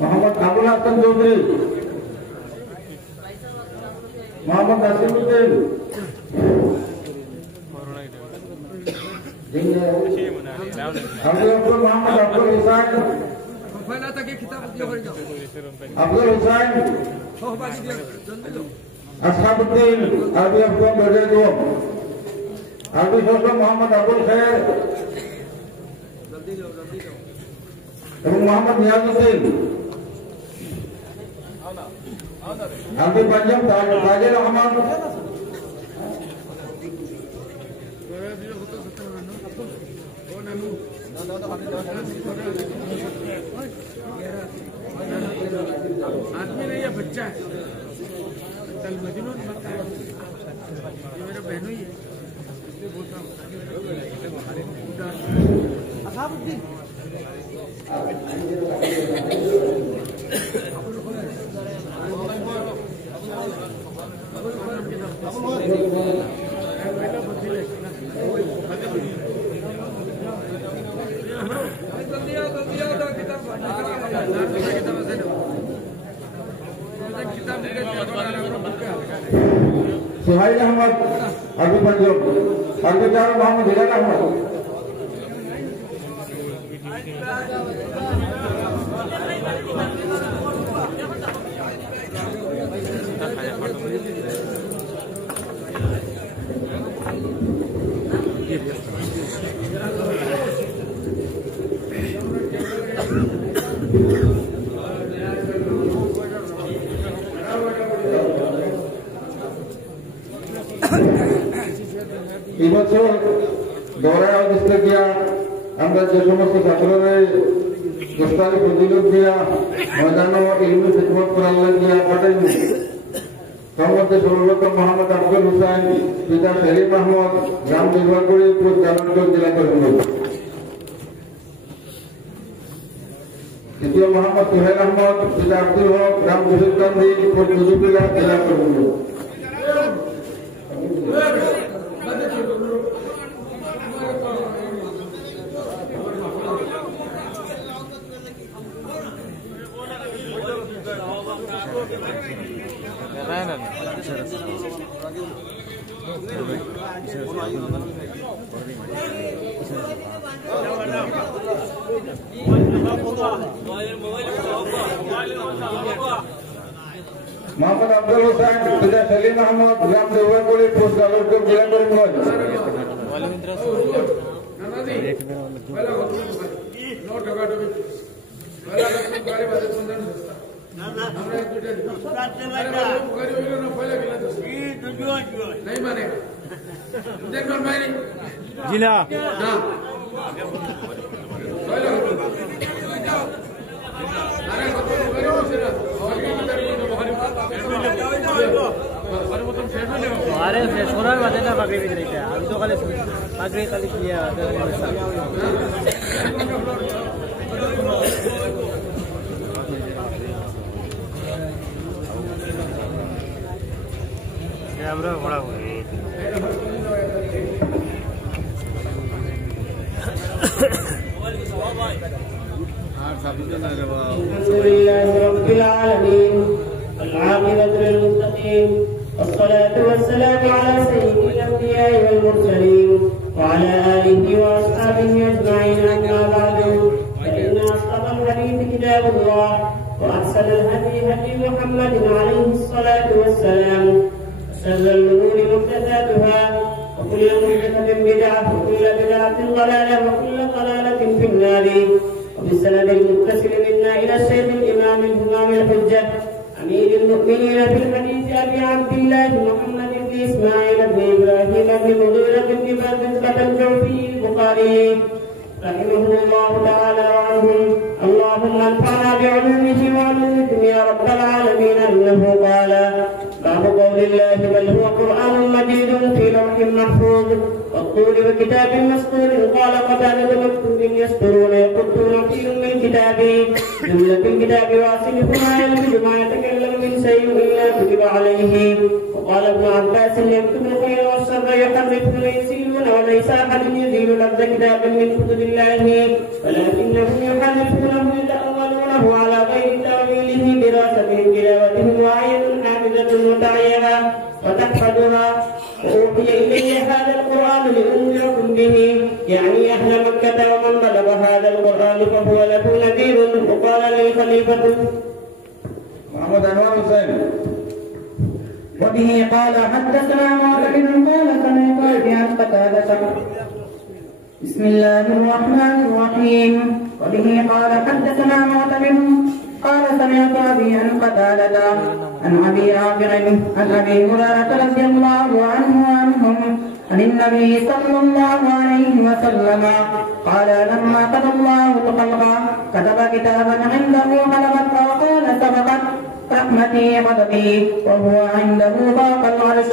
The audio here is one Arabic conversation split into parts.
मोहम्मद अबुल हसन चौधरी, मोहम्मद नसीमुद्दीन, मोहम्मद अब्दुल हुसैन, अब्दुल हुसैन, असहाबुद्दीन, अरबी अब्दुल बजेदो, अरबी सोशल मोहम्मद अब्दुल खैर এবং মোহাম্মদ নিয়াজউদ্দিন, আরবি পঞ্চম তাজের রহমান, आदमी नहीं है, बच्चा है, कल मजनून बनता है, ये मेरा बहनों ही है, इसलिए बोलता हूँ असहाबुद्दीन सुहाइल अहमद, अरबी पंजाब, अरबी चार मोहम्मद हिलाल अहमद, এবছর দৌড়ায় অবস্থা গিয়া আমরা যে সমস্ত ছাত্রদের দোস্তারি প্রতিযোগ দিয়া ময়দান ইলমি খিদমত করার লাগিয়া পাঠাইব তার মধ্যে সর্বপ্রথম মোহাম্মদ আব্দুল হুসাইন, পিতা সেলিম আহমদ, গ্রাম নির্বাচনী জালালপুর জেলা করিমগঞ্জ। দ্বিতীয় মোহাম্মদ সোহেল আহমদ, পিতা আব্দুল হক, গ্রাম জহিরকান্দি জেলা করিমগঞ্জ। मोहम्मद अब्दुल हुसैन, पिता सलीम अहमद, ग्राम देवरपुरी पोस्ट जालौरपुर जिला करीमगंज। जिला अरे सोना में बदलना पकड़ी भी नहीं है, अभी तो खाली पकड़ी खाली किया कैमरा बड़ा हुआ والصلاة والسلام على سيد الأنبياء والمرسلين وعلى آله وأصحابه أجمعين. أما بعد فإن أصدق الحديث كتاب الله وأحسن الهدي هدي محمد عليه الصلاة والسلام شر الأمور محدثاتها وكل محدثة بدعة وكل بدعة ضلالة وكل ضلالة في النار. وبالسند المتصل منا إلى الشيخ الإمام الحجة أمير المؤمنين في الحديث أبي عبد الله محمد بن إسماعيل بن إبراهيم بن مغيرة بن بردة الجوفي البخاري رحمه الله تعالى عنهم. اللهم انفعنا بعلومه وعلومكم يا رب العالمين. انه قال: باب قول الله: بل هو قرآن مجيد في لوح محفوظ والطور وكتاب مسطور. قال: قتادة: مكتوب يسطرون يقطون فيه من كتابه جملة الكتاب واصله ما يلفظ ما يتكلم من شيء الا كتب عليه. وقال ابن عباس: يكتب الخير والشر يحرفه ويزيلون وليس احد يزيل لفظ كتاب من كتب الله ولكنهم يحرفونه يتأولونه على غير تأويله دراسة من تلاوتهم وآية حافظة وتعيها وتحفظها. وأوحي إلي هذا القرآن لأنذركم به، يعني أهل مكة ومن بلغ هذا القرآن فهو له نذير. وقال للخليفة محمد أنوار حسين وبه قال: حدثنا معتمد قال سمعت أبي عن قتادة. بسم الله الرحمن الرحيم. وبه قال: حدثنا معتمد قال سمعت أبي عن قتادة عن أبي رافع عن أبي هريرة رضي الله عنه وعنهم عن النبي صلى الله عليه وسلم قال: لما قضى الله الخلق كتب كتابا عنده خلقت وقال: سبقت رحمتي غضبي وهو عنده فوق العرش.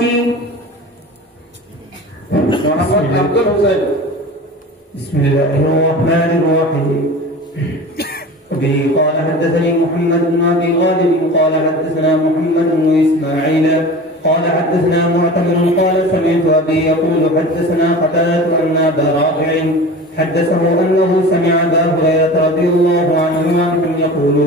محمد عبد الحسين. بسم الله الرحمن الرحيم. وبه قال: حدثني محمد بن ابي غالب قال حدثنا محمد بن اسماعيل قال حدثنا معتمر قال سمعت ابي يقول حدثنا قتادة ان ابا رافع حدثه انه سمع ابا هريرة رضي الله عنه يقول: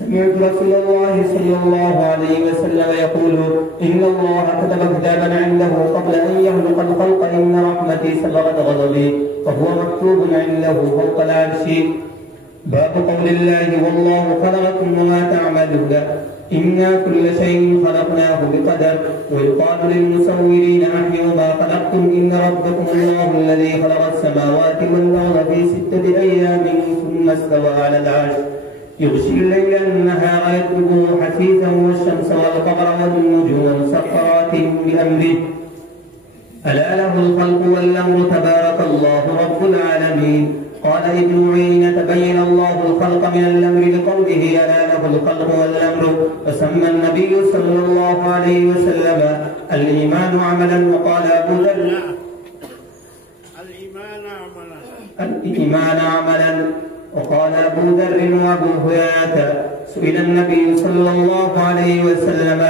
سمعت رسول الله صلى الله عليه وسلم يقول: إن الله كتب كتابا عنده قبل أن يخلق الخلق إن رحمتي سبقت غضبي وهو مكتوب عنده فوق العرش. باب قول الله: والله خلقكم وما تعملون إنا كل شيء خلقناه بقدر. ويقال للمصورين: أحيوا ما خلقتم إن ربكم الله الذي خلق السماوات والأرض في 6 أيام ثم استوى على العرش يغشي الليل النهار يطلبه حثيثا والشمس والقمر والنجوم مسخرات بأمره ألا له الخلق والأمر تبارك الله رب العالمين. قال ابن عيينة: تبين الله الخلق من الأمر لقوله ألا له الخلق والأمر. فسمى النبي صلى الله عليه وسلم الإيمان عملا. وقال أبو ذر: الإيمان عملا. وقال أبو ذر وأبو هريرة: سئل النبي صلى الله عليه وسلم: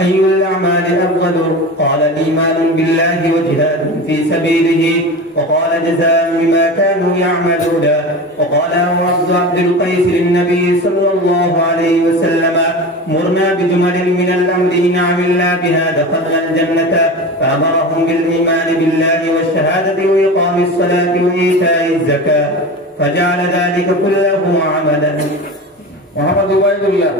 أي الأعمال أفضل؟ قال: الإيمان بالله وجهاد في سبيله. وقال: جزاء بما كانوا يعملون. وقال عبد القيس للنبي صلى الله عليه وسلم: مرنا بجمل من الأمر إن عملنا بها دخلنا الجنة. فأمرهم بالإيمان بالله والشهادة وإقام الصلاة وإيتاء الزكاة فجعل ذلك كله عملا. محمد عبيد الله.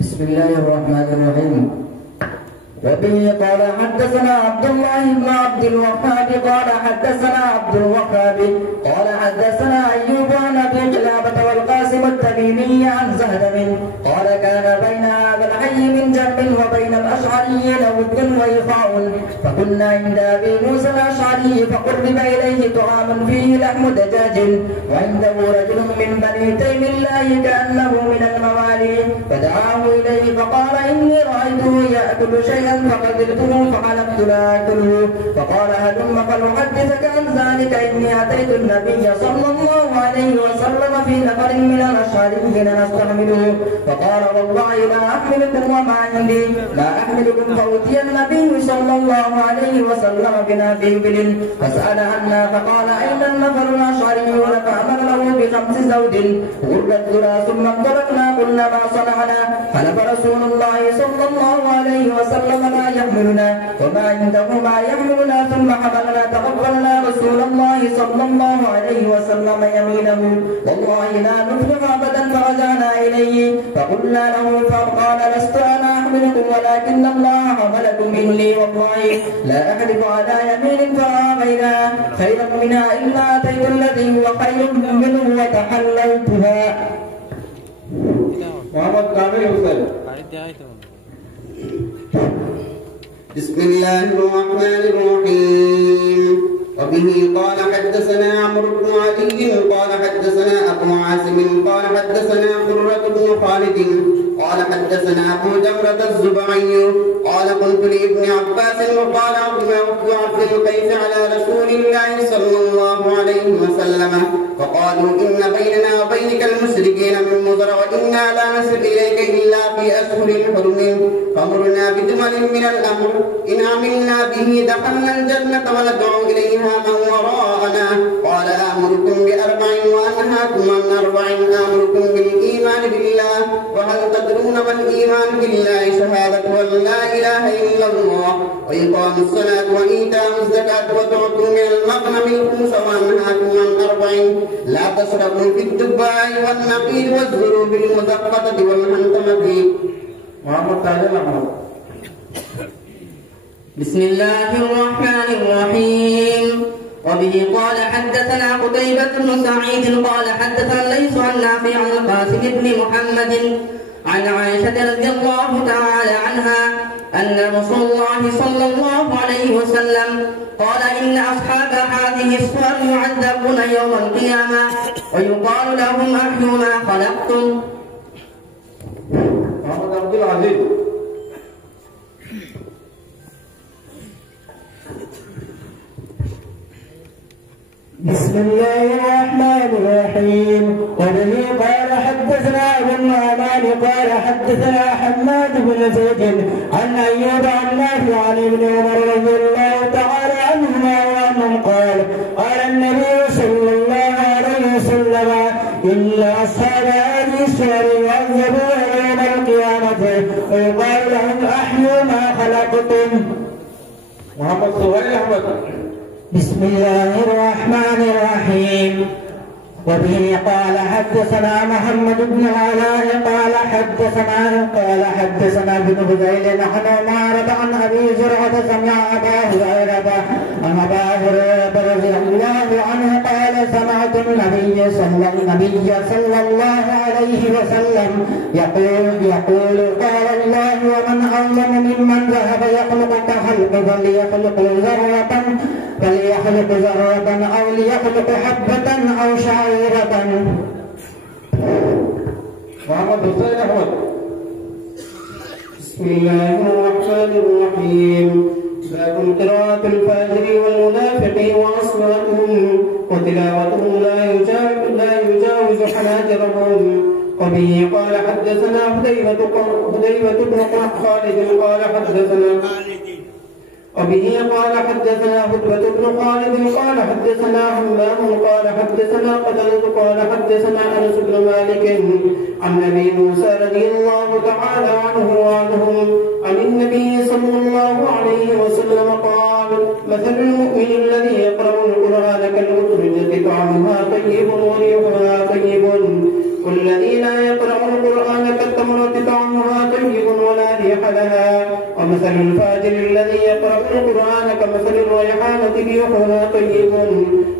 بسم الله الرحمن الرحيم. وبه قال: حدثنا عبد الله بن عبد الوهاب قال حدثنا عبد الوهاب قال حدثنا أيوب عن أبي قلابة والقاسم التميمي عن زهدم قال: كان بين هذا الحي من جنب وبين الأشعريين ود وإخاء، فكنا عند أبي موسى الأشعري فقرب إليه طعام فيه لحم دجاج وعنده رجل من بني تيم الله كأنه من الموالي، فدعاه إليه فقال: إني رأيته يأكل شيئا فقذرته فحلفت لا أكله، فقال: هلم فلأحدثك عن ذلك. إني أتيت النبي صلى الله عليه وسلم في نفر من الأشعريين نستحمله، فقال: والله لا أحملكم وما عندي لا أحملكم. فأتي النبي صلى الله عليه وسلم بنا في إبل فسأل عنا فقال: أين النفر الأشعريون؟ فأمر له ب5 زوج غربت ذرى ثم انطلقنا. قلنا: ما صنعنا؟ حلف رسول الله صلى الله عليه وسلم: لا يحملنا وما عنده ما يحملنا. ثم حملنا تقبلنا رسول الله صلى الله عليه وسلم يمينه: والله لا نفلح أبدا. فرجعنا إليه فقلنا له فقال: لست أنا أحمل ولكن الله حملكم إني والله لا أحلف على يمين فرأينا خيرا منها إلا أتيت الذي هو خير منه وتحللتها. محمد كامل حسين. بسم الله الرحمن الرحيم. وبه قال حدثنا عمرو بن علي قال حدثنا أبو عاصم قال حدثنا قرة بن خالد قال حدثنا أبو جمرة الزبعي قال قلت لابن عباس وقال عبد عبد القيس على رسول الله صلى الله عليه وسلم فقالوا إن بيننا وبينك المشركين من مضر وإنا لا نصل إليك إلا في أشهر الحرم فمرنا بجمل من الأمر إن عملنا به دخلنا الجنة وندعو إليها من وراءنا. قال آمركم بأربع وأنهاكم عن أربع. آمركم بالإيمان بالله وهل تدرون ما الإيمان بالله شهادة أن لا إله إلا الله وإقام الصلاة وإيتاء الزكاة وتعطوا من المغنم الخمس. وأنهاكم عن أربع لا تشربوا في الدباء والنقيل والزروب المزقطة والحنطمة. محمد تاج أحمد. بسم الله الرحمن الرحيم. وبه قال حدثنا قتيبة بن سعيد قال حدثنا ليس عن نافع عن القاسم بن محمد عن عائشة رضي الله تعالى عنها أن رسول الله صلى الله عليه وسلم قال إن أصحاب هذه الصور يعذبون يوم القيامة ويقال لهم أحيوا ما خلقتم. محمد عبد العزيز. بسم الله الرحمن الرحيم. وبه قال حدثنا ابن النعمان قال حدثنا حماد بن زيد عن ايوب عن نافع عن ابن عمر رضي الله تعالى عنهما وعنهم قال قال النبي صلى الله عليه وسلم ان اصحاب هذه الصور يعذبون يوم القيامه ويقال لهم احيوا ما خلقتم. محمد سهيل أحمد. بسم الله الرحمن الرحيم. وبه قال حدثنا محمد بن علاء قال حدثنا ابن هذيل نحن معرض عن ابي زرعه سمع ابا هريره رضي الله عنه قال سمعت النبي صلى الله عليه وسلم يقول قال الله ومن اظلم ممن ذهب يخلق كخلق فليخلق ذرة أو ليخلق حبة أو شعيرة. محمد حسين أحمد. بسم الله الرحمن الرحيم. باب قراءة الفاجر والمنافق وأصواتهم وتلاوتهم لا يجاوز حناجرهم. وبه قال حدثنا حذيفة بن خالد قال حدثنا وبه قال حدثنا هدبة بن خالد قال حدثنا همام قال حدثنا قتادة قال حدثنا أنس بن مالك عن أبي موسى رضي الله تعالى عنه وعنهم عن النبي صلى الله عليه وسلم قال مثل المؤمن الذي يقرأ القرآن كالمدرجة طعمها طيب وريحها طيب والذي لا يقرأ القرآن كالتمرة طعمها طيب ولا ريح لها. ومثل الفاجر الذي يقرأ القرآن كمثل الريحانة ريحها طيب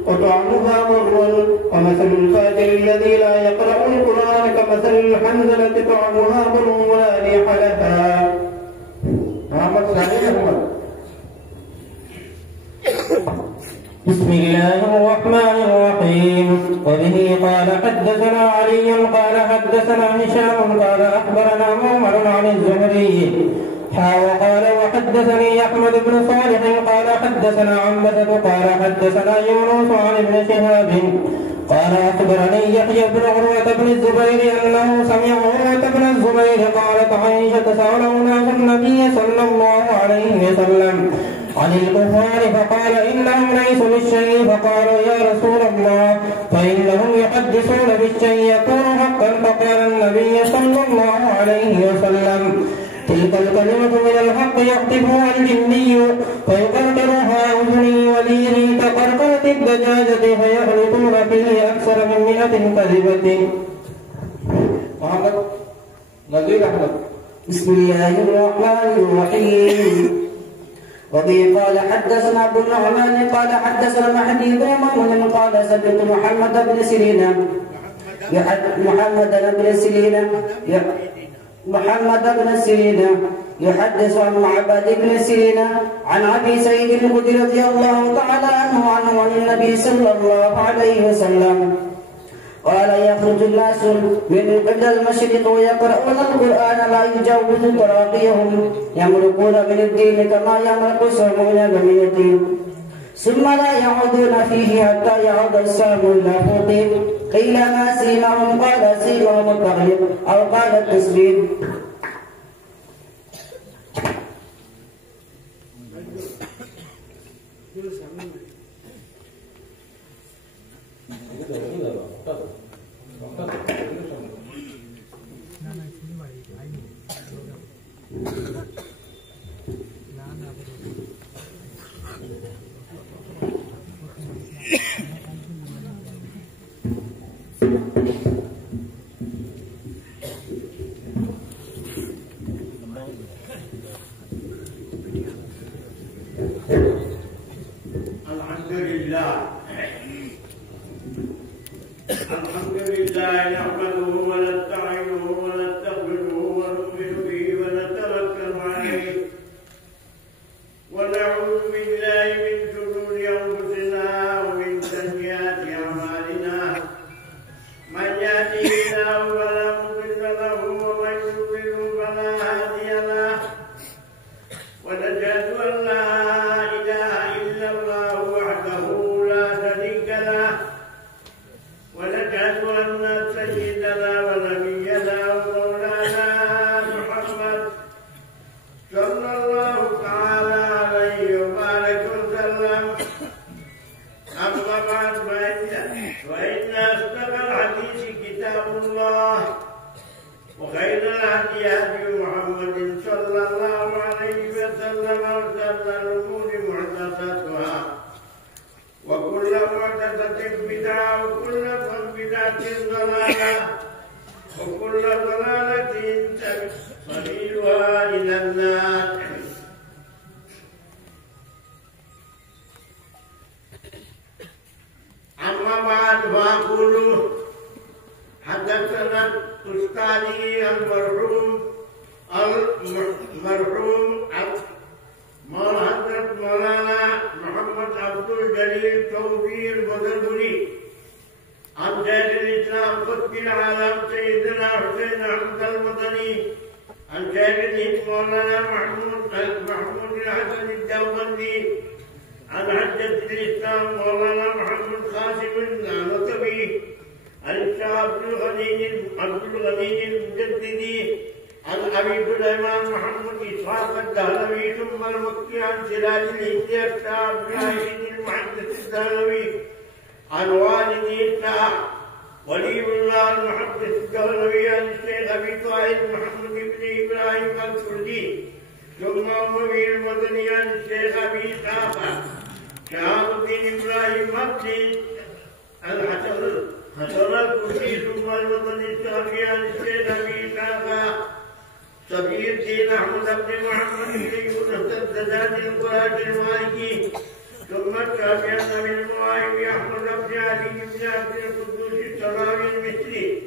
وطعمها مر. ومثل الفاجر الذي لا يقرأ القرآن كمثل الحنظلة طعمها مر ولا ريح لها. محمد سعيد أحمد. بسم الله الرحمن الرحيم. وبه قال حدثنا علي قال حدثنا هشام قال أخبرنا معمر عن الزهري وقال وحدثني أحمد بن صالح قال حدثنا عنبسة قال حدثنا يونس عن ابن شهاب قال أخبرني يحيى بن عروة بن الزبير أنه سمع عروة بن الزبير قالت عائشة سأل أناس النبي صلى الله عليه وسلم عن الكفار فقال إنهم ليسوا بالشيء فقالوا يا رسول الله فإنهم يحدثون بالشيء يكون حقا فقال النبي صلى الله عليه وسلم تلك الكلمة من الحق يخطفها الجني فيقرقرها أذني وليني كقرقرة الدجاجة فيخلطون فيه أكثر من 100 كذبة. محمد نذير أحمد. بسم الله الرحمن الرحيم. وبه قال حدثنا أبو النعمان قال حدثنا مهدي بن ميمون قال سمعت محمد بن سيرين يحدث عن معبد بن سيرين عن أبي سعيد الخدري رضي الله تعالى عنه عن النبي صلى الله عليه وسلم قال يخرج الناس من قبل المشرق ويقرؤون القرآن لا يجاوز تراقيهم يمرقون من الدين كما يمرق السهم من الرمية ثم لا يعودون فيه حتى يعود السهم إلى فوقهم. قيل ما سيمهم؟ قال سيمهم التغلب أو قال التسبيح. الحمد لله نحمده ونستعينه ونستغفره ونؤمن به ونتوكل عليه ونعوذ بالله من شرور انفسنا ومن سيئات اعمالنا من يهده الله فلا مضل له ومن يضلل فلا هادي له ونشهد ان لا اله الا الله وحده لا شريك له ونشهد أن سيدنا ونبينا ومولانا محمد صلى الله تعالى عليه وبارك وسلم. أما بعد فإن أصدق الحديث كتاب الله وخير الهدي هدي محمد صلى الله عليه وسلم وشر الأمور محدثاتها وكل محدثة بدعة وكل بدعة ضلالة وكل ضلالة سبيلها إلى النار. أما بعد فأقول حدثنا أستاذي المرحوم مولانا محمد عبد الجليل توفيق بدربري عن شيخ الاسلام قطب العالم سيدنا حسين احمد المدني عن شيخ الهند مولانا محمود الحسن الدوبندي عن حجة الاسلام مولانا محمد قاسم النطبي عن الشيخ عبد الغني المجددي عن ابي سليمان محمد اسحاق الدهلوي ثم المكي عن سراج الهند الشاب العيد المحدث الدهلوي عن والدي الشاه ولي الله المحدث الدهلوي عن الشيخ ابي طاهر محمد بن ابراهيم الكردي ثم اموي المدني عن الشيخ ابي اسحاق شهاب الدين ابراهيم مكي الحسن الكردي ثم المدني الشافعي عن الشيخ ابي اسحاق صبي الدين احمد بن محمد بن يونس الزجاج القراشي المالكي ثم الشافعي بن المواهب احمد بن علي بن عبد القدوس السراوي المصري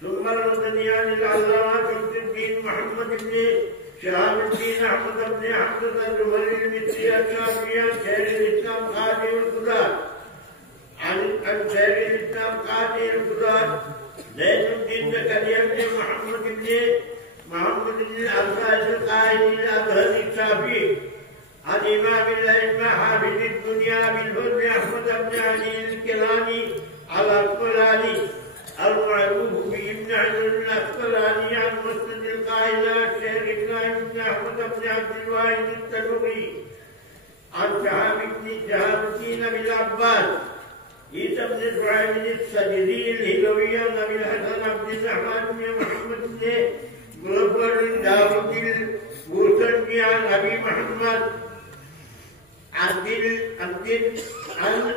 ثم المدني عن العلامه شمس الدين محمد بن شهاب الدين احمد بن حمزه الجمهري المصري الشافعي عن شيخ الاسلام قاضي القضاة عن شيخ الاسلام قاضي القضاة زيد الدين زكريا بن محمد بن العباس القائد الأزهري الشافعي عن إمام الأئمة حافظ الدنيا بالفضل أحمد بن علي الكيلاني الأسقلاني المعروف بابن حجر الأسقلاني عن مسند القائد الشيخ إبراهيم بن أحمد بن عبد الواحد التنوري عن شهاب الدين بالعباس عيسى بن إبراهيم السجدي الهلوي عن أبي الحسن عبد الرحمن بن محمد بن مغفر داود البوسني عن ابي محمد عن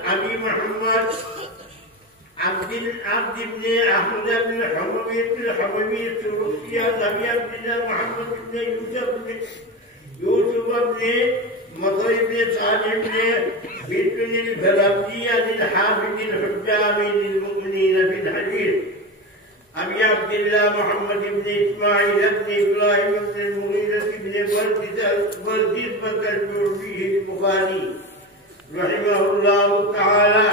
ابي محمد عبد عبد بن أحمد بن الحموي التركي عن أبي عبد الله محمد بن يوسف بن مطر بن سعد بن بن الفلبي عن الحافظ الحجام للمؤمنين في الحديث أبي عبد الله محمد بن إسماعيل بن إبراهيم بن المغيرة بن برديس بكر فيه البخاري رحمه الله تعالى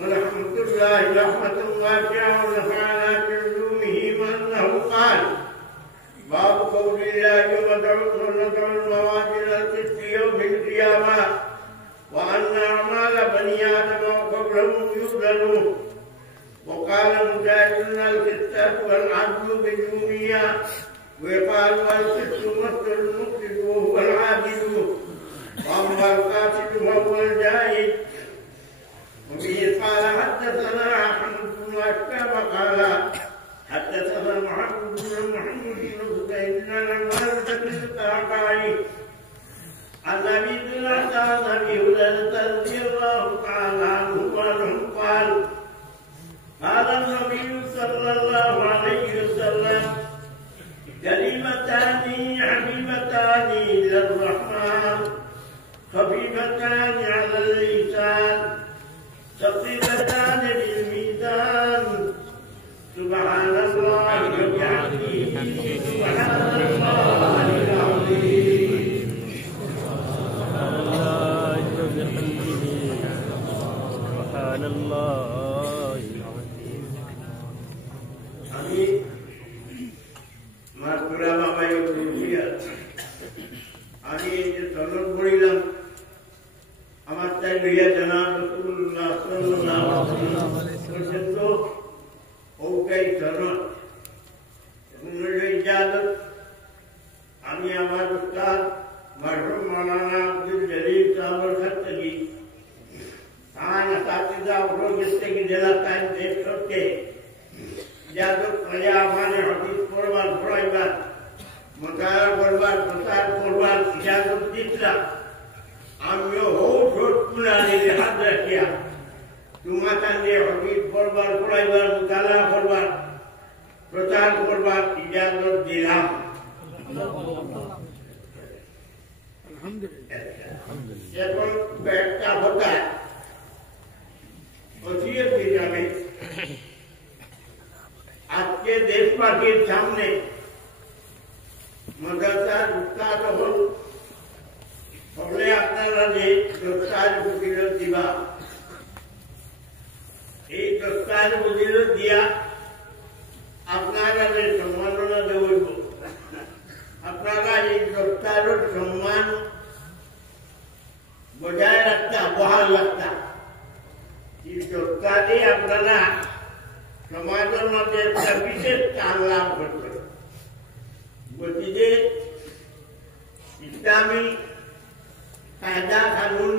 ورحمة الله رحمة واسعة ونفعنا بعلومه وأنه قال باب قول الله وندع المواد القسط يوم القيامة وأن أعمال بني آدم وقبلهم يبذلون وقال مجاهد القسط والعدل بالدنيا ويقال القسط مثل المقسط وهو العادل وأما القاتل فهو الجاهد وبه قال حدثنا أحمد بن أشكام قال حدثنا محمد بن حسين الأنوار بن القعقاعي عن أبي هريرة عن أبي هريرة رضي الله تعالى عنه قال قال النبي صلى الله عليه وسلم كلمتان حبيبتان إلى الرحمن خفيفتان على اللسان ثقيلتان بالميزان سبحان الله وبحمده سبحان الله العظيم سبحان الله Amin. Matura Baba Yudia. Amin. Sallallahu Alaihi আমার তাই বিয়া জানা রাসূলুল্লাহ সাল্লাল্লাহু আলাইহি ওয়াসাল্লাম ওকাই চরণ উন্নয়ন ইজাজত আমি আমার উস্তাদ মরহুম মাওলানা আব্দুল জলিল সাহেবের খাতগি আনা সাথীদা প্রজেক্ট থেকে জেলা টাইম দেশ করতে ইজাজত কয়া মানে হাদিস পড়বার পড়াইবার মুতারা করবার প্রচার করবার ইজাজত দিতলা আমিও ছোট পুরানি হাত রাখিয়া তোমার সঙ্গে হবিব করবার পড়াইবার মুতালা করবার প্রচার করবার ইজাজত দিলাম এখন একটা হতা ওসিয়ত হিসাবে আজকে দেশবাসীর সামনে মাদ্রাসার উস্তাদ হল সকলে আপনারা যে দস্তার ফজিলত দিবা এই দস্তার ফজিলত দিয়া আপনারা যে সম্মাননা দেব আপনারা এই দস্তারের সম্মান বজায় রাখতা বহাল রাখতা এই দস্তারে আপনারা সমাজের মধ্যে একটা বিশেষ স্থান লাভ করবেন গতিকে ইসলামী কায়দা কানুন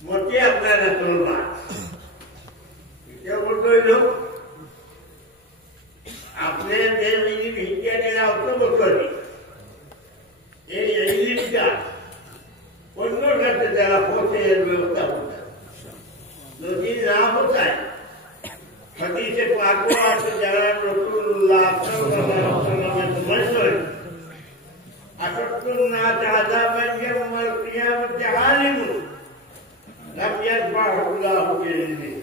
মতে আপনারা চলবা এটা বলতে হইল আপনার যে ভিক্ষা গেলে অত বছর এই ইলিমটা অন্য কাছে যারা পৌঁছে এর ব্যবস্থা করতে যদি না পৌঁছায় হাদিসে পাকও আছে যারা রাসূলুল্লাহ সাল্লাল্লাহু আলাইহি ওয়াসাল্লামের সময় أشد الناس عذابا يوم القيامة عالم لم يتبعه الله بعلمه.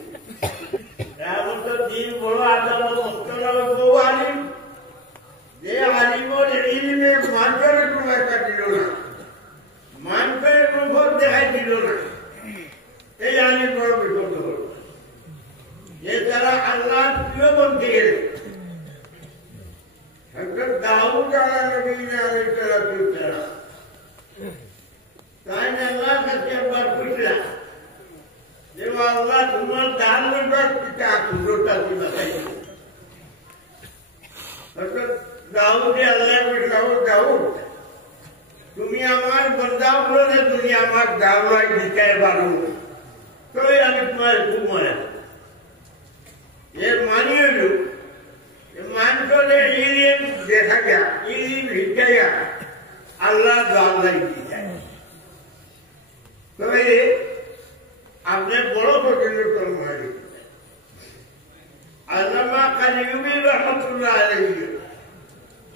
قيامة الدين بڑا عذاب مختلف وہ عالم یہ عالم اور علم مانکر کو کا دلونا مانکر کو بہت دکھائی دلونا یہ عالم بڑا بہت ہو یہ طرح اللہ کیوں بنتی ہے حضرت داؤد علیہ نبی نے তাইলে আল্লাহ কাছে একবার পুছলা যে আল্লাহ তোমার দান করবার পিতা দুটোটা দিবাই হযরত দাউদে আল্লাহ বলল দাউদ তুমি আমার বান্দা বলে তুমি আমার দাওয়াই দিতে পারো তো আমি তোমার তোমার এর মানে হলো মানকরে ইলিম দেখা গয়া ইলিম হিদায়া আল্লাহ দাওয়াই দিতে তবে আপনি বড় পর্যন্ত কর্মহারি আল্লামা কালিউমি রহমাতুল্লাহ আলাইহি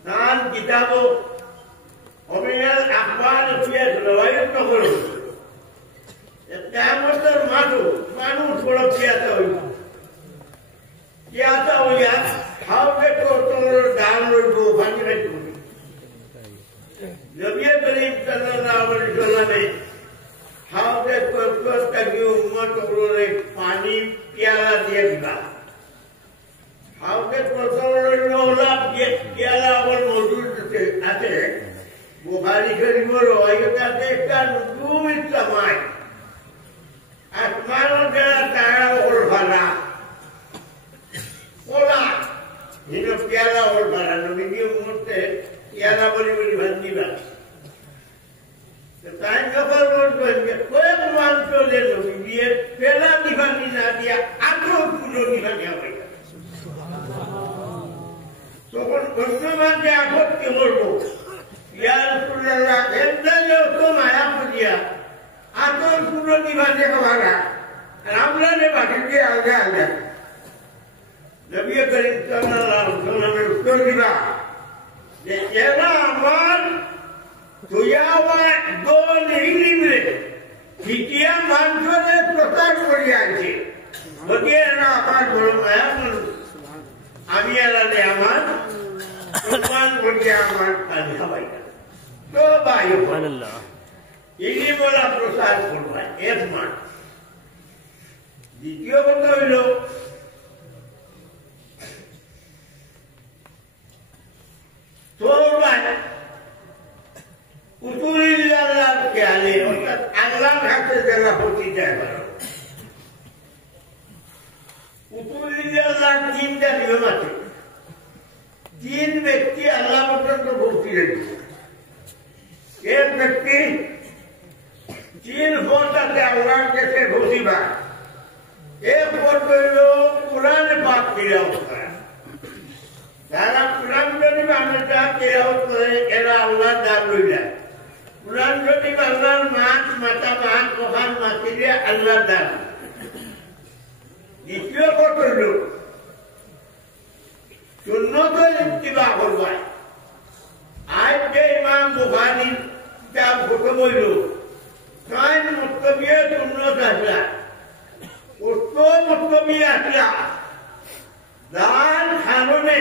তার কিতাব অমিয়াল আখবার ফিয়াত রওয়ায়াত করো কিয়ামতের মানুষ বড় কিয়াত হইল কিয়াত হইয়া হাওকে তোর দান রইবো ভাঙি রাখবো নবী করিম সাল্লাল্লাহু আলাইহি ওয়াসাল্লামে হাওকে তোর তাকি উম্মত গুলোরে পানি পিয়ালা দিয়ে দিবা হাওকে তোর রইলা পিয়ালা আবার মজুদ আছে বুখারী শরীফের রওয়ায়াতে একটা নতুন ইসলামাই আসমানের যারা তারা ওর ভাড়া ওলা এটা পেয়ালা ওর ভাড়া নবীজি মুহূর্তে পেয়ালা বলি বলি ভাঙিবা তাই যখন বলবেন যে কয়েক মানুষ নবীজি পেলা নিভানি না দিয়া আগ্রহ পুজো নিভানি হবে তখন অন্য মানুষে আপত্তি করবো ইয়া রাসূলুল্লাহ একদম তো মায়া পুজিয়া আতর পুরো নিভানে হওয়ারা আমরা নে বাকি দিয়ে আগে আগে নবী করিম সাল্লাল্লাহু আলাইহি ওয়াসাল্লামের উত্তর দিবা যে এরা আমার তুয়াওয়া দো নিহিলিমে ফিটিয়া মানুষের প্রকাশ করিয়াছে যদি এরা আমার বড় মায়া আমি এলানে আমার সম্মান করিয়া আমার পানি খাওয়াই তো বায়ু ইলিমরা প্রসার করবেন এক মান দ্বিতীয় কথা হইল তোরবান উতুলিল্লাহ জ্ঞানে অর্থাৎ আল্লাহ হাতে যারা হতে চায় উতুলিল্লাহ তিনটা নিয়ম আছে তিন ব্যক্তি আল্লাহ পর্যন্ত ভক্তি রেখেছে এক ব্যক্তি তিন পথে আল্লাহর কাছে বসিবা এক পথ হইল কোরআনে পাক তিলাওয়াত করা যারা কোরআন শরীফ আমরা তিলাওয়াত করে এরা আল্লাহর দান লইলা কোরআন শরীফ আল্লাহর মাথা ওখান মাতিলে আল্লাহর দান দ্বিতীয় পথ হইল সুন্নতের ইত্তিবা করবা আজ যে ইমাম বুখারী কিতাব খতম হইল কান মুত্তাবিয়ে সুন্নত আসলা উত্ত মুত্তাবিয়ে আসলা দান খাননে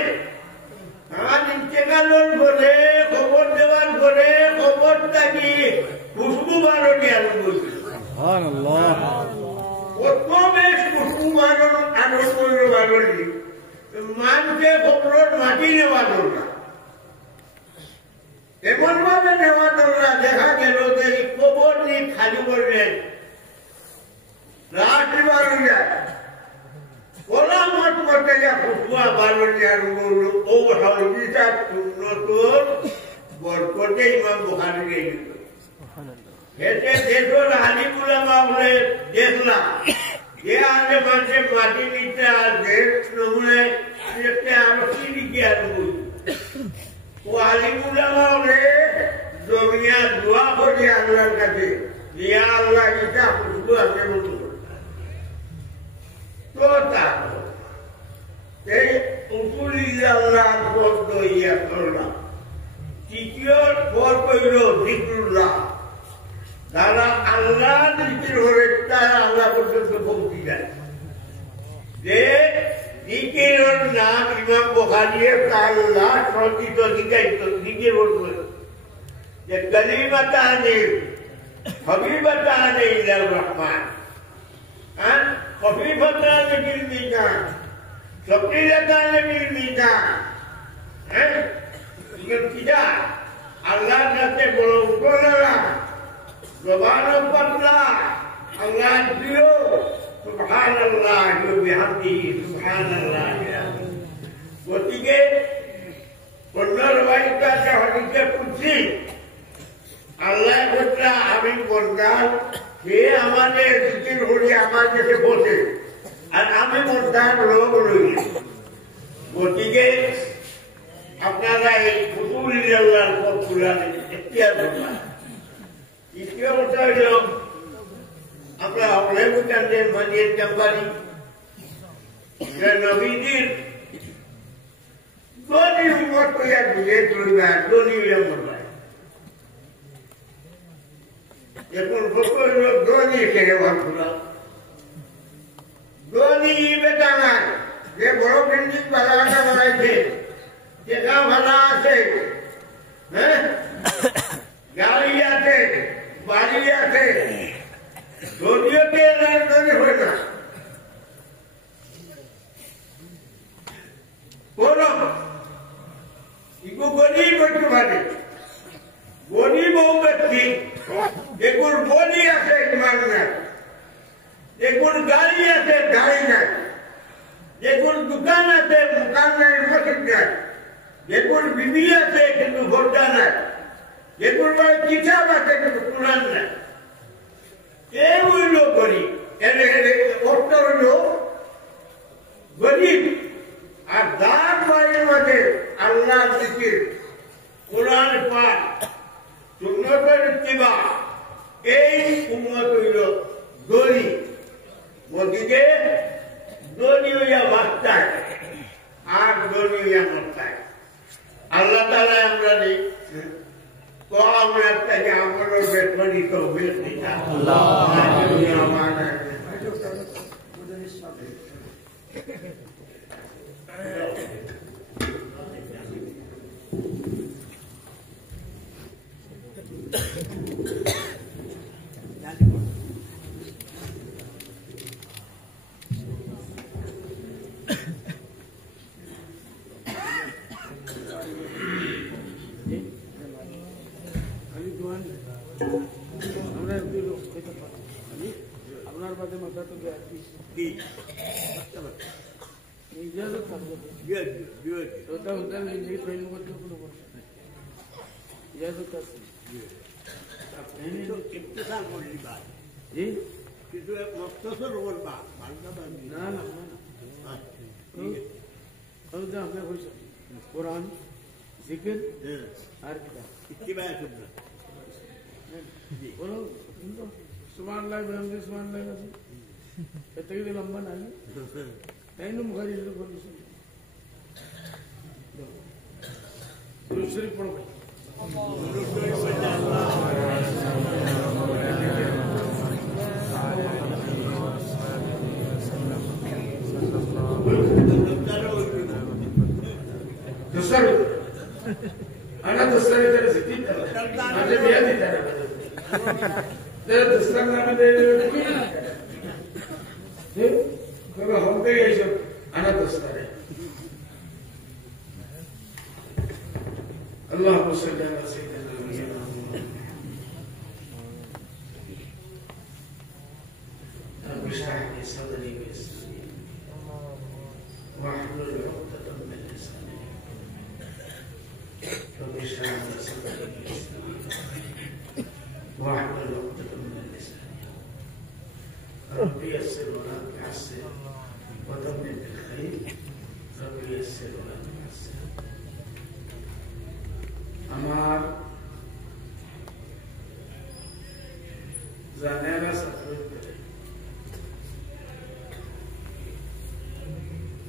কান ইন্তেকালের পরে খবর দেওয়ার পরে খবর থাকি খুশবু বারণী আরম্ভ হয়েছিল সুবহানাল্লাহ কত বেশ খুশবু আরম্ভ হইল বারণী মানুষকে খবরের মাটি নেওয়া দরকার এমন ভাবে নেওয়া দরকার দেখা গেল যে খবর নিয়ে খালি করলেন রাত্রি বারো যায় ওলা মত করতে যা খুশুয়া বারো আর ও হাউজিটা সুন্নতর বরকতে ইমাম বুখারী গিয়ে গেল এতে দেশের আলিম উলামা বলে দেখলাম যে আগে মানুষের মাটি নিতে আসবে নমুনে আরো কি লিখে আসবো ও আলিম উলামা বলে জমিয়া দোয়া করে আল্লাহর কাছে ইয়া আল্লাহ এটা খুশবু আপনি মতো তো তা এই উতুলিল্লাহ শব্দ ইয়া করলাম তৃতীয় পর কইল যিকরুল্লাহ যারা আল্লাহ জিকির করে তারা আল্লাহ পর্যন্ত পৌঁছে যায় যে জিকিরের নাম ইমাম বুখারী আল্লাহ সঠিক জিকির করবে যে কালিমাতানি হাবিবাতানি ইলার রহমান আর খফীফাতানি বিল মিজান সকিলাতানি বিল মিজান কিটা আল্লাহর কাছে বড় উপলব্ধি জবানের পাতলা আল্লাহর প্রিয় সুবহানাল্লাহ ওয়া বিহামদিহি সুবহানাল্লাহ গতিকে অন্যর বাইকটা আছে হদিসে কুদসি আল্লাহ বললা আমি বললাম সে আমাদের জিকির করি আমার কাছে বসে আর আমি বলতাম লোক রই গতিকে আপনারা এই উতুলিল্লাহর পথ খুলে এখতিয়ার করবেন দ্বিতীয় কথা হইল আমরা অবলেবুকানদের মানিয়ে চাম্বারি যে নবীদের গনি উম্মত কইয়া বুঝে চলবে গনি হইয়া মরবে এখন ফকর গনি খেয়ে ভাবছিল গনি বেটা না যে বড় বিল্ডিং বাগানটা বানাইছে যেটা ভাড়া আছে হ্যাঁ গাড়ি আছে বাড়ি আছে যদিওতে রাজধানী হয় না কোন ইগো গরিব একটু ভাবে গরিব ব্যক্তি এগুর বলি আছে ইমান নাই এগুর গাড়ি আছে গাড়ি নাই এগুর দোকান আছে দোকান নাই মসজিদ নাই এগুর বিবি আছে কিন্তু ভোটটা নাই এগুর বড় কিতাব আছে কিন্তু কোরআন নাই এই হইল গরিব অর্থ হইল গরিব আর দান বাড়ির মধ্যে আল্লাহ জিকির কোরআন পাঠ সুন্নতের ইত্তিবা এই উম্মত হইল গরিব ওদিকে ধনী হইয়া বাঁচতায় আর ধনী হইয়া মরতায় আল্লাহ তাআলা আমরা নেই আমরা থেকে আমারও বেতনি তো বেতনি আপনার বাদে মাথা তো ইজাজত থাকবে ওটা ওটা নিজে ট্রেন করতে কোনো ইজাজত আছে ইফতিসার করলি বাদ জি কিন্তু মুক্তসর ওর বাদ মালটা বাদ না না ওটা আপনি কইছেন কোরআন জিকির আর কিতাব ইত্তিবা সুন্নাত বলো সুবহানাল্লাহ বিহামদি সুবহানাল্লাহ এতে কি লম্বা না তাই নো মুখারি তো বলছেন दूसरी पढ़ो दूसरा अना दूसरा इधर से तीन अरे बिया दी तेरे दूसरा नाम दे दे कब हम पे ये सब अना दूसरा है اللهم صل على سيدنا محمد رب اشرح لي صدري ويسر لي واحلل عقدة من لساني رب اشرح لي صدري ويسر لي واحلل عقدة من لساني رب يسر ولا تعسر وتمم بالخير رب يسر ولا تعسر আমার জানেরা সাথে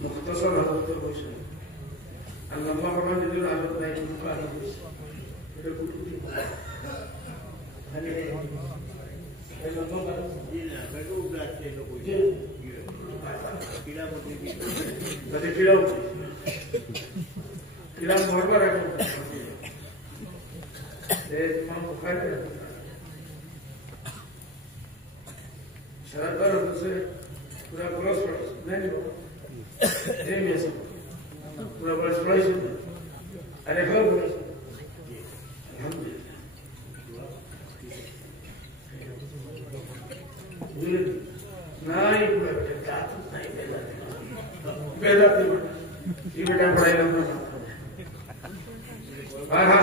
মুখতাসার হযরত বসে আল্লাহ ভগবান দিল আদত নাই কোনো কারণ এটা কুটি মানে এই লম্বা দিনা বেগু গাতে লোক যে কিলা মতে যদি কিলা মরবার আছে Imam Bukhari शराब पर उसे पूरा क्लोज नहीं ये भी ऐसा पूरा बड़ा स्प्राइस अरे खबर बोलो नहीं पूरा जात नहीं बेदा ये बेटा पढ़ाई करना हाँ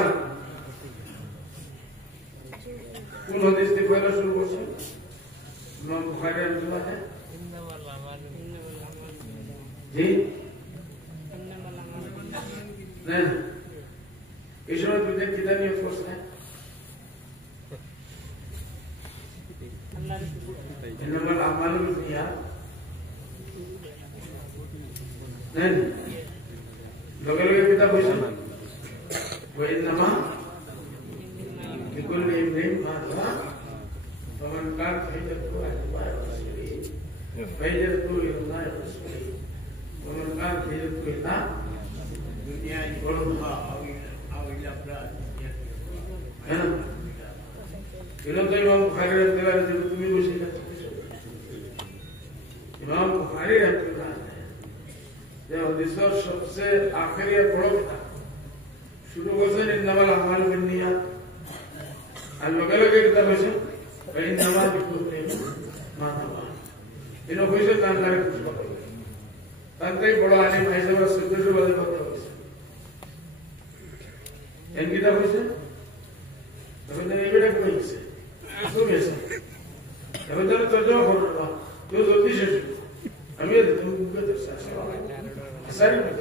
কোন হাদিস থেকে পয়লা শুরু করছে ইমাম বুখারী রাহিমাহুল্লাহ জি না এই সময় তুই দেখ কিতাব নিয়ে ফোর্স না ইন্নামাল আমালু বিনিয়াত हैं लोग किताब है वो इन्नमा बिल्कुल नहीं मानवा वमन कान हिजरतु अल्लाह रसूली हिजरतु इल्लाह रसूली वमन कान हिजरतु इल्ला दुनिया बड़ुहा अविला अपराध है ना ये लोग तो इमाम बुखारी रहते हैं जब तुम्हें कुछ नहीं करते इमाम बुखारी रहते हैं जब हदीसों सबसे आखिरी पढ़ो था शुरू से इन्नमल अमालु बिन्नियात अलग-अलग किताब है कहीं नमाज बिल्कुल मानवा इन्हों कोई से काम करे कुछ पकड़ो तंत्रे बड़ा आने में ऐसे बड़ा सुधर जो बदल पकड़ो इन किताब है तो मैंने ये बेटा कोई से तो कैसे अब तो जो हो रहा जो जल्दी से हमें तुम को तो सारी में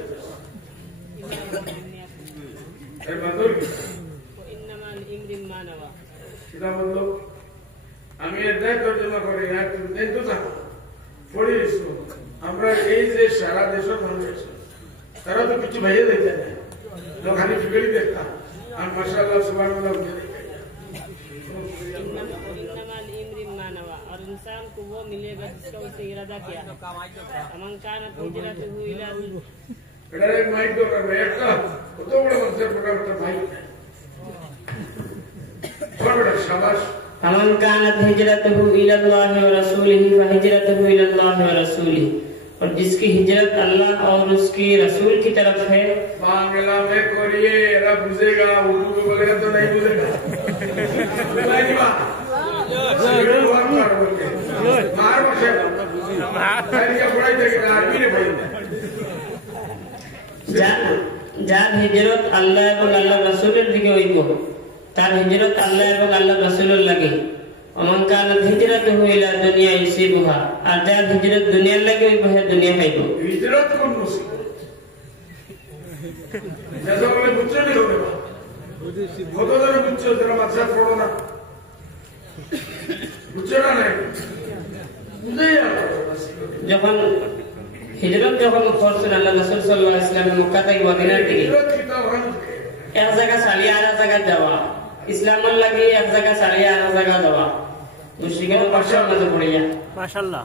अरे बंदर इन्नमा इम्रिम मानवा সেটা বললো আমি এটাই তর্জমা করি আর তুমি তো জানো পড়িস আমরা এই যে সারা দেশের মানুষ তারা তো কিছু ভাইয়ে দেখতে না লোক খালি ফিগড়ি দেখতা আর মাশাআল্লাহ সুবহানাল্লাহ इन्नमा इम्रिम मानवा और इंसान को वो मिलेगा जिसका उसने इरादा किया अमन कानत हिजरतुहु इला এটা এক মাইক দরকার একটা কত বড় মঞ্চের প্রোগ্রামটা মাইক فمن كانت هجرته إلى الله ورسوله فهجرته إلى الله ورسوله और जिसकी हिजरत अल्लाह और उसकी रसूल की तरफ है बांग्ला में करिए एरा बुझेगा उर्दू में बोलेगा तो नहीं बुझेगा मार बसेगा पढ़ाई देगा आदमी ने भाई যার হিজরত আল্লাহ এবং আল্লাহর রাসূলের দিকে হইব তার হিজরত আল্লাহ এবং আল্লাহর রাসূলের লাগে অমান কানাত হিজরাতুহু ইলা দুনিয়া ইউসিবুহা আর যার হিজরত দুনিয়ার লাগে হইব হে দুনিয়া পাইব হিজরত কোন মুসিবত যেটা বলে বুঝতে নেই হবে কত ধরে বুঝছো যারা মাদ্রাসা পড়ো না বুঝছো না নাই বুঝেই যখন হিজরত যখন করছেন আল্লাহ রাসূল সাল্লাল্লাহু আলাইহি ওয়াসাল্লাম মক্কা থেকে মদিনার দিকে এক জায়গা ছাড়িয়ে আর জায়গা যাওয়া ইসলামের লাগি এক জায়গা ছাড়িয়ে আর জায়গা যাওয়া মুশরিকের পাশার মাঝে পড়িয়া মাশাআল্লাহ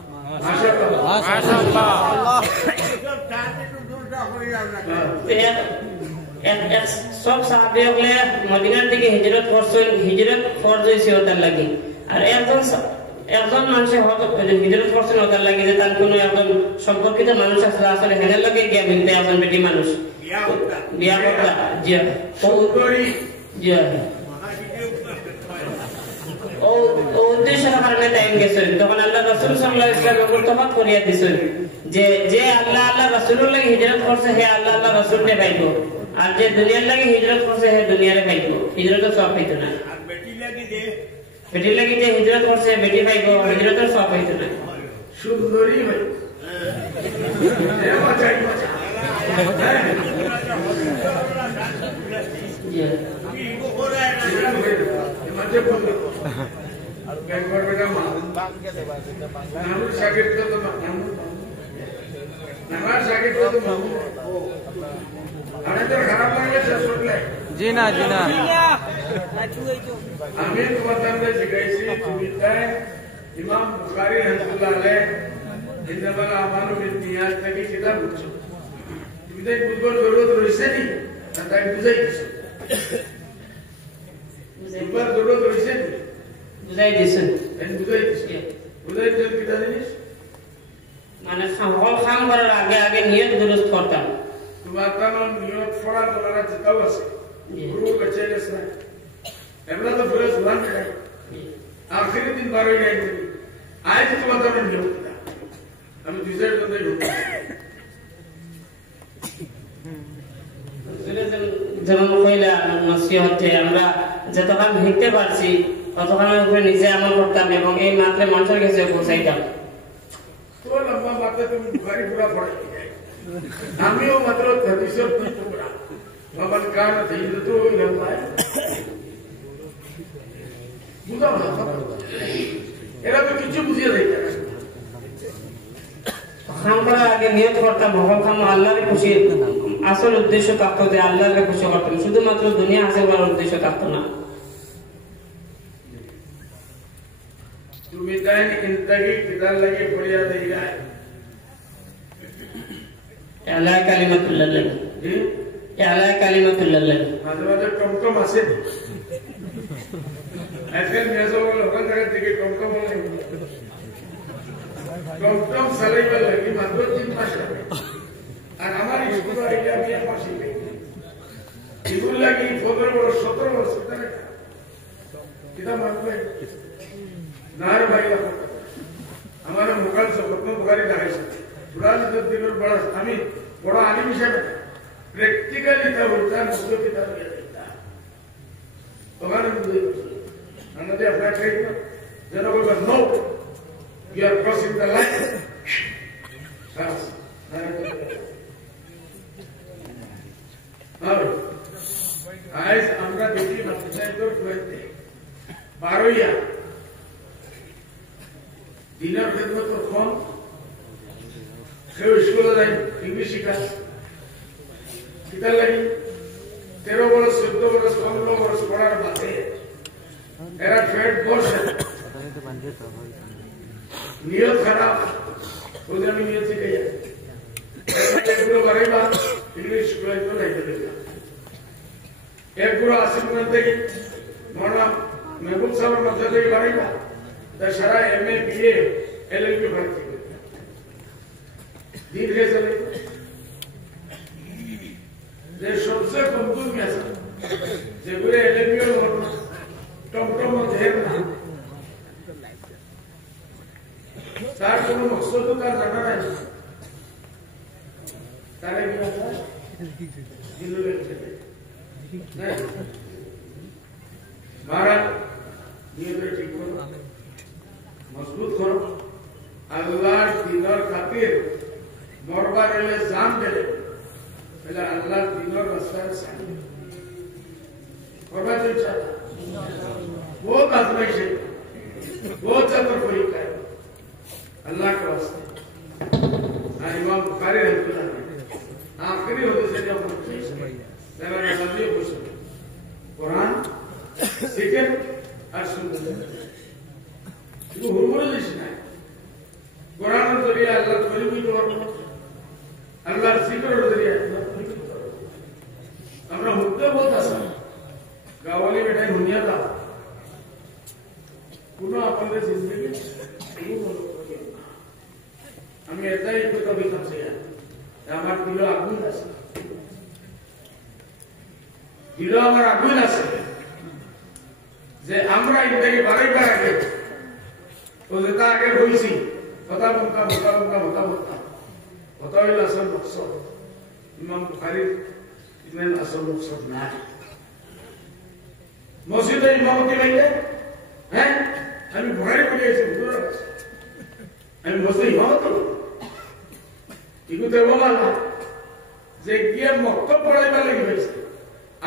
সব সাহাবীগণে মদিনার দিকে হিজরত করছেন হিজরত ফরজ হইছে ওটার লাগি আর একজন মানুষের হিজরত করছেন ওটার লাগি যে তার কোনো একজন সম্পর্কিত মানুষ আসলে আসলে হেনের লাগে গিয়া মিলতে একজন বেটি মানুষ বিয়া করতা জি জি ও উদ্দেশ্যের কারণে টাইম গেছেন তখন আল্লাহ রাসূল সাল্লাল্লাহু আলাইহি ওয়াসাল্লাম তফাত করিয়া দিছেন যে আল্লাহ রাসূলের লাগি হিজরত করছে হে আল্লাহ রাসূলকে পাইব আর যে দুনিয়ার লাগি হিজরত করছে হে দুনিয়ারে পাইব হিজরতের সওয়াব পাইত না আর বেটির লাগি যে হিজরত করছে বেটি পাইব হিজরতের সওয়াব পাইত না সুন্দরী ভাই এ বাঁচাই বাঁচা জি मध्य प्रदेश बैंगलोर बेटा नाम शागिर्द तो नाम शागिर्द तो अरे तो खराब लगे ससुर ले जी ना आमिर वतन में जिगाइसी सुविधा है इमाम बुखारी रहमतुल्लाह अलैह इन्नमल अमालु बिन्नियात तक किताब पूछो सुविधा बुझो जरूरत रहिसे नहीं ताई बुझाई सुपर जरूरत रहिसे বুঝাই দিছেন বুঝাই দিছেন কিটা জিনিস মানে হল কাম করার আগে আগে নিয়ত দুরুস্ত করতাম তোমার কারণ নিয়ত পড়া তোমার চিন্তাও আছে গুরু কাছে আছে এমন তো পুরো সুরান খায় আখরি দিন বার হয়ে যায় আজ তোমার তো নিয়ত আমি দুইবার বন্ধে ঢুকছি যেমন কইলা নসিহতে আমরা যতক্ষণ ভিড়তে পারছি ততক্ষণ উপরে নিজে আমল করতাম এবং এই মাত্রে মানুষের কাছে পৌঁছাইতাম তো লম্বা বাতে তুমি বুখারী পুরা পড়ে আমিও মাত্র 33 পুরা বাবা কান হিজরত ইল্লাহ বুঝা না এরা তো কিছু বুঝিয়ে দেয় কাম করার আগে নিয়ত করতাম হকম খাম আল্লাহরে খুশি আসল উদ্দেশ্য থাকতো যে আল্লাহরে খুশি করতাম শুধুমাত্র দুনিয়া হাসিল করার উদ্দেশ্য থাকতো না তুমি তাই ইনতাগি কিতাব লাগে পড়িয়া দেই গায় আলা কালিমাতুল্লাহ আলা কালিমাতুল্লাহ মাঝে মাঝে টমটম আছে আজকাল মেজো লোকাল জায়গা থেকে টমটম বলে টমটম চালাইবার লাগি মাত্র 3 মাস লাগে আর আমার স্কুল আইডিয়া বিয়া পাশে এগুলো লাগি 15 বছর 17 বছর ধরে কিতা মানবে নার ভাই আমার মুকাল সবত বুখারী দেখাইছে পুরানি দিনের বড় আমি বড় আলিম হিসেবে প্র্যাকটিক্যালি তা বলতা মুসলিম কিতাব দিয়ে দিতা ওখানে আমাদের আপনার ট্রেড যেন বলবেন no you are crossing the line আজ আমরা দেখি মাদ্রাসায় কুয়েতে 12 দিনের খেদমত কম কেউ স্কুলে যায় ইংলিশ শিখা কিতার লাগি 13 বছর 14 বছর 15 বছর পড়ার বাদে এরা ট্রেড বসে নিয়ত খারাপ ওদের আমি নিয়ত শিখে যাই এগুলো বাড়াইবা ইংলিশ স্কুলে তো লাইতে দেবে এগুলো আসিফ থেকে মৌলানা মেহবুব সাহেবের মধ্যে থেকে বাড়াইবা তা সারা এমএ বিএ এলএলবি ভর্তি दिन के चले जे सबसे कमजोर क्या था जे पूरे एलएलबी और टमटम और ढेर ना सार को मकसद तो का जाना है सारे क्या था दिल में चले नहीं बारह ये तो ठीक हो मजबूत करो अल्लाह दीदार खातिर मरबार ले जान दे पहले अल्लाह दिनों रास्ता से मरबा तो चाहता वो आजमाइश है वो चतर कोई कर अल्लाह के वास्ते इमाम बुखारी रहमतुल्लाह आखिरी होते से जब तेरा नबी कुछ कुरान सीखे और सुनते वो हुरमुल लिखना है कुरान तो ये अल्लाह कोई भी तो আল্লাহর জিকিরের জরিয়া আমরা হুদ্দে বহুত আছে গাওয়ালি বেটাই দুনিয়া দা কোনো আপনাদের জিন্দগি আমি এটাই একটু কবি থাকছি আমার দিল আগুন আছে দিল আমার আগুন আছে যে আমরা ইন্দাকে বাড়াইবার আগে ও যেটা আগে বলছি কথা বলতাম बताओ असल मकसद इमाम बुखारी इतने असल मकसद ना है मस्जिद इमाम के लिए हैं हमें बुखारी को जैसे बुजुर्ग हमें मस्जिद इमाम तो इनको वो वाला जे ये मक्तब पढ़ाई वाले की वजह से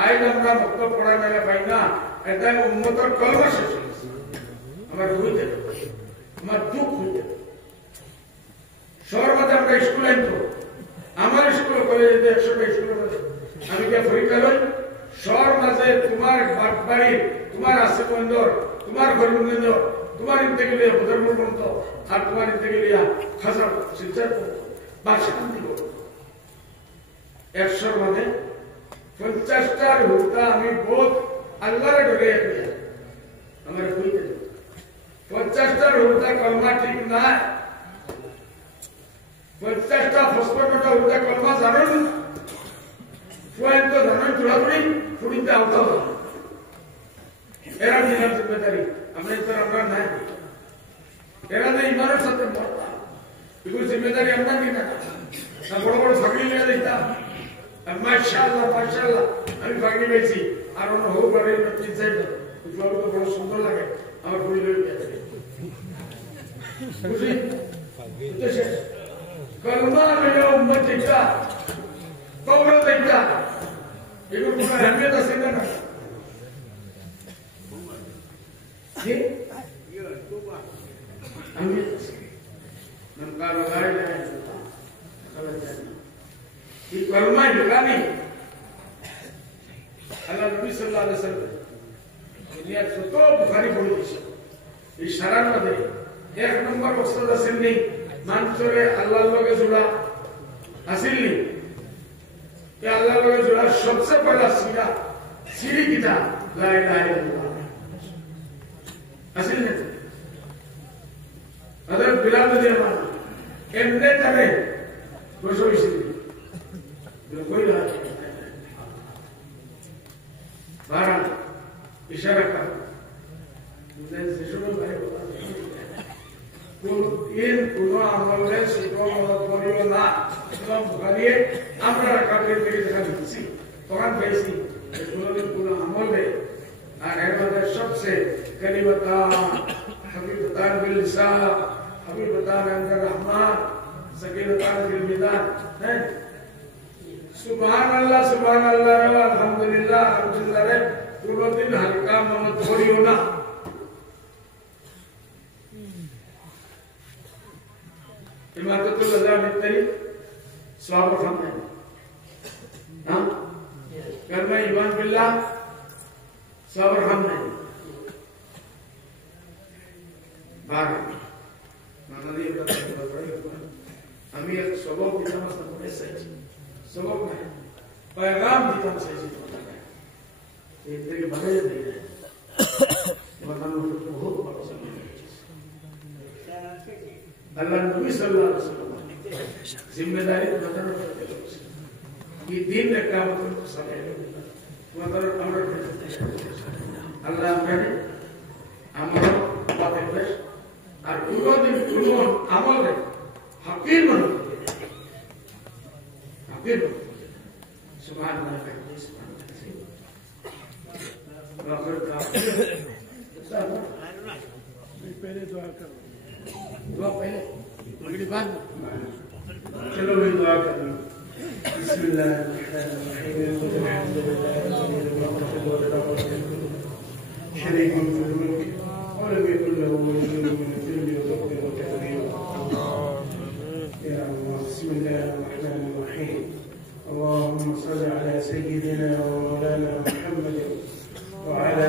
आए हमरा मक्तब पढ़ाई वाला भाई ना ऐसा उम्मत और कलमा से हमारे हुई थे हमारे दुख हुई थे शहर में আমরা স্কুলে তো আমার স্কুল কলেজে 100 স্কুল আমি কি পরীক্ষা লই শহর মাঝে তোমার বাড়ি তোমার আশেপাশে তোমার ঘরবন্দ তোমার ইনতে গেলে ধর্মবন্ধ আর তোমার ইনতে গেলে খাসা শিক্ষা বাসন দিব 100 মানে 50টার হুতা আমি বহুত আল্লাহর ডরে আমার কইতে 50টার হুতা কলমা ঠিক না 50টা ফসফেটটা উল্টা কলমা জানেন ফুয়েন তো জানেন চুরাপুরি ফুড়িতে আওতা এরা নিলাম জিম্মেদারি আমরা নাই এরা যে ইমানের সাথে এগুলো জিম্মেদারি আমরা নিই না বড় বড় ফাঁকলি নিয়ে দিতাম মাশাআল্লাহ আমি ফাঁকলি পেয়েছি আর অন্য হোক পারে তিন সাইড তো বড় সুন্দর লাগে আমার ফুল বুঝলি कलमा मेरा उम्मत देखता कौन देखता ये लोग पूरा अहमियत से करना ये अहमियत से नमकार लगाए जाए ये कलमा लिखा नहीं अल्लाह नबी सल्लल्लाहु अलैहि वसल्लम दुनिया तो बुखारी बोल ये शरण मध्ये एक नंबर वस्तू असेल नाही माणसोरे अल्लाह लोगे जुड़ा असेल नहीं कि अल्लाह लोगे जुड़ा सबसे पहला सीढ़ी किता ला इलाहा इल्लल्लाह असेल नहीं अदर बिलाल ने माना एंडे करे दोषो इसी कोई राज बारह इशारा कर मुझे शिशुओं का तो ये पुनः आमले सुतो मोरियो ना तो बुखारी আমরা কাকে থেকে দেখা দিচ্ছি তখন বেশি পুনः আমলে আর এর মধ্যে সবচেয়ে কলিমতা হাবিবতান বিল লিসান হাবিবতান ইনদ রহমান সকিনতান বিল মিজান है सुभान अल्लाह अल्हम्दुलिल्लाह अल्हम्दुलिल्लाह पूरा दिन हल्का मन थोड़ी होना इमादतुल अज़ा मित्तरी स्वाब हमने हां कलमा ईमान बिल्लाह स्वाब हमने बार मानली हम एक स्वभाव की समझ में सही सबक में पैगाम जीता सही ये तेरे बने नहीं है मतलब बहुत बड़ा सबक अल्लाह नबी सल्लल्लाहु अलैहि वसल्लम जिम्मेदारी बताना ये दिन का काम तो समय मतलब अमर अल्लाह ने अमर बातें बस और पूरा दिन पूरा अमल है हकीर मन हकीर सुभान अल्लाह पहले दुआ करो दुआ पहले अगली बात चलो मैं दुआ कर लूं शरीक और बिल्कुल له वजूद من الذل والفقر والتكبير يا الله بسم الله الرحمن الرحيم اللهم صل على سيدنا ومولانا محمد وعلى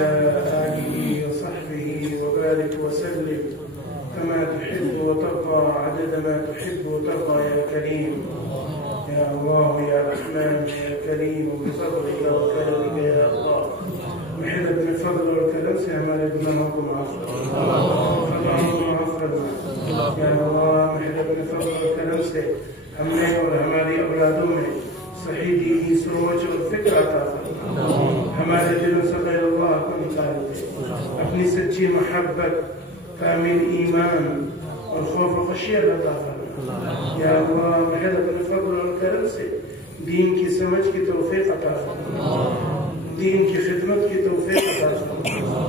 آله وصحبه وبارك وسلم كما تحب وترضى عدد ما تحب وترضى يا كريم يا الله يا رحمن يا كريم بفضلك وكرمك يا الله محلة من فضل والكرم سيعمل ابنهم عفوا اللهم عفوا يا الله محلة من فضل والكرم से हमें और हमारी औलादों में सही दीनी सोच और फिक्र आता हमारे दिलों से गैर अल्लाह को निकाल दे अपनी सच्ची मोहब्बत कामिल ईमान और खौफ और खशियत अता फरमा या अल्लाह महल अपने फضل और करम से दीन की समझ की तौफीक अता फरमा दीन की खिदमत की तौफीक अता फरमा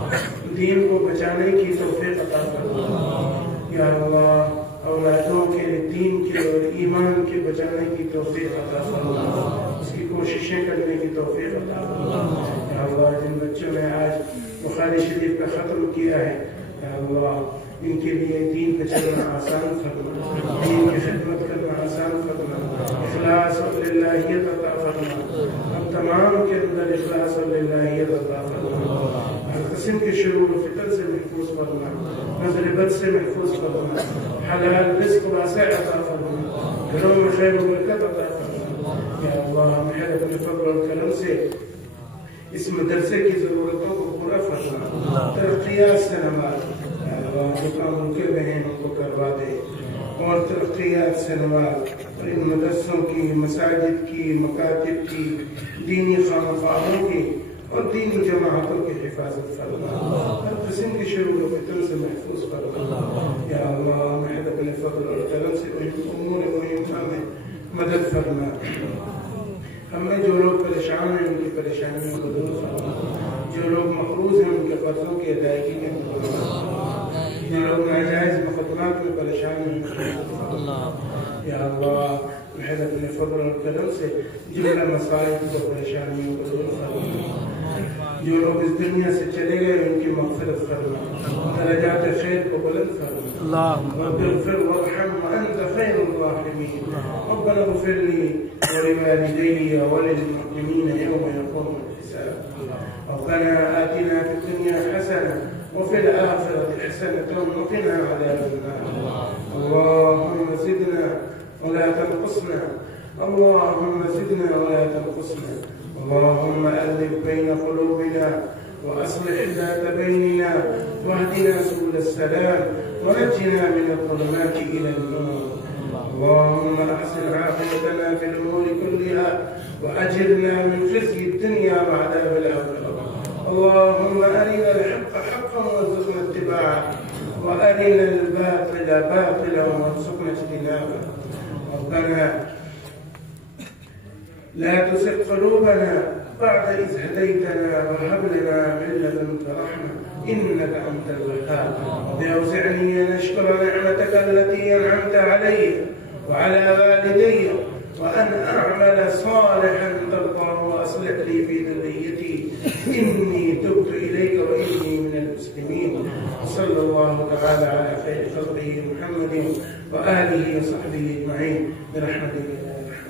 दीन को बचाने की तौफीक अता फरमा या अल्लाह औलादों के दीन के और ईमान के बचाने की तौफीक अता फरमा उसकी कोशिशें करने की तौफीक अता फरमा या अल्लाह जिन बच्चों ने आज बुखारी शरीफ का खत्म किया है या अल्लाह इनके लिए दीन पे चलना आसान फरमा दीन की खिदमत करना आसान फरमा इखलास और लिल्लाहियत अता फरमा हम तमाम के अंदर इखलास और लिल्लाहियत अता फरमा हर किस्म के शुरूर फितर से महफूज फरमा नज़र बद से महफूज फरमा हलाल रिज़्क़ वासिअ अता फरमा घरों में खैर और बरकत अता फरमा या अल्लाह महल अपने फज़ल और करम से इस मदरसे की ज़रूरतों को पूरा फरमा तरक्कियात से नवाज जो काम रुके हुए हैं उनको करवा दे और तरक्कियात से नवाज और इन मदरसों की मसाजिद की मकातिब की दीनी खामखाहों की और दीनी जमातों की हिफाजत फरमा हर किस्म की शुरूर फितन से महफूज फरमा या अल्लाह महल अपने फज़ल और करम से उमूर मुहिम्मा में मदद फरमा हमें जो लोग परेशान हैं उनकी परेशानियों को दूर फरमा जो लोग मखरूज हैं उनके कर्जों की अदायगी में जो लोग नाजायज मुकदमात में परेशान हैं या अल्लाह महल अपने फज़ल और करम से जुमला मसाइब को परेशानियों को दूर फरमा जो लोग इस दुनिया से चले गए उनकी मग़फ़िरत फरमा, दरजात खैर को बुलंद फरमा। वग़फ़िर वरहम वअंत खैरुर राहिमीन। रब्बना इग़फ़िर ली वलिवालिदैया वलिलमुअ्मिनीन यौम यक़ूमुल हिसाब। रब्बना आतिना फिद दुनिया हसनह وفي الآخرة حسنة وقنا عذاب النار. اللهم زدنا ولا تنقصنا، اللهم زدنا ولا تنقصنا. اللهم ألف بين قلوبنا وأصلح ذات بيننا واهدنا سبل السلام ونجنا من الظلمات إلى النور. اللهم أحسن عاقبتنا في الأمور كلها وأجرنا من خزي الدنيا وعذاب الآخرة. اللهم أرنا الحق حقا وارزقنا اتباعه وأرنا الباطل باطلا وارزقنا اجتنابه. ربنا لا تزغ قلوبنا بعد إذ هديتنا وهب لنا من لدنك رحمة إنك أنت الوهاب. وأوزعني أن أشكر نعمتك التي أنعمت علي وعلى والدي وأن أعمل صالحا ترضاه وأصلح لي في ذريتي إني تبت إليك وإني من المسلمين. صلى الله تعالى على خير خلقه محمد وآله وصحبه أجمعين برحمتك يا أرحم